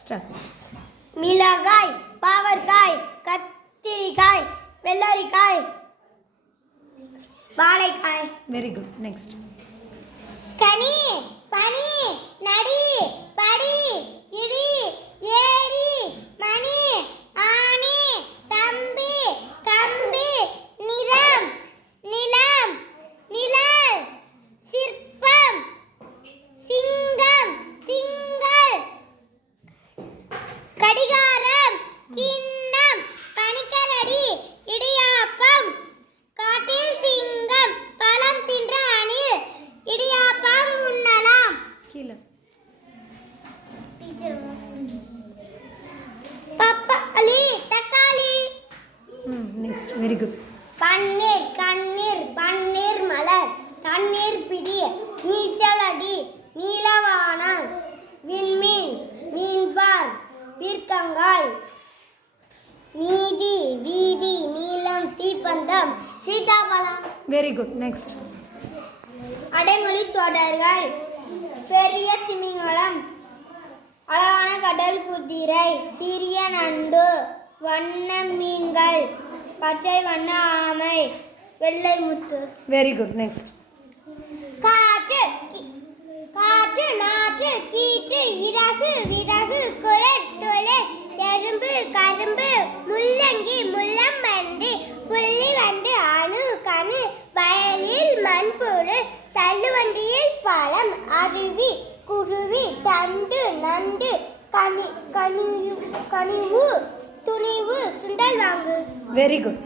Start. மிளகாய், பாவற்காய், கத்திரிக்காய், வெள்ளரிக்காய், வாழைக்காய். Very good. நெக்ஸ்ட். கனி, பனி, நடி, படி, இடி, ஏடி, மணி, ஆணி, தம்பி, கம்பி, நிறம், நிலம், நிழல், சிற்பம், சிங்கம், திங்கள், கடிகாரம், கிண்ணம், பனிக்கரடி, இடியாப்பம், காட்டில் சிங்கம், பழம் தின்ற அணில், இடியாப்பம் உண்ணலாம். கீழே. பப்பாளி, தக்காளி. நெக்ஸ்ட். Very good. பன்னீர், கண்ணீர், பன்னீர் மலர், தண்ணீர் பிடி, நீச்சல் அடி, நீலவானம், விண்மீன், மீன்பால், பீர்க்கங்காய், நீதி, வீதி, நீளம், தீப்பந்தம், சீதாபலம். Very good. நெக்ஸ்ட். அடைமொழி தொடர்கள். பெரிய திமிங்கலம், அழகான கடல் குதிரை, சிறிய நண்டு, வண்ண மீன்கள், பச்சை வண்ண ஆமை, வெள்ளை முத்து. Very good. நெக்ஸ்ட். காற்று, காற்று, நாற்று, கீற்று, இறகு, விறகு, குரல், துளை, எறும்பு, கரும்பு, முள்ளங்கி, முள்ளம்பன்றி, புள்ளி வண்டு, அணு, கணு, வயலில் மண்புழு, தள்ளுவண்டியில் பழம், அருவி, குருவி, தண்டு, நண்டு, கனிவு, துணிவு, சுண்டல் வாங்கு. Very good.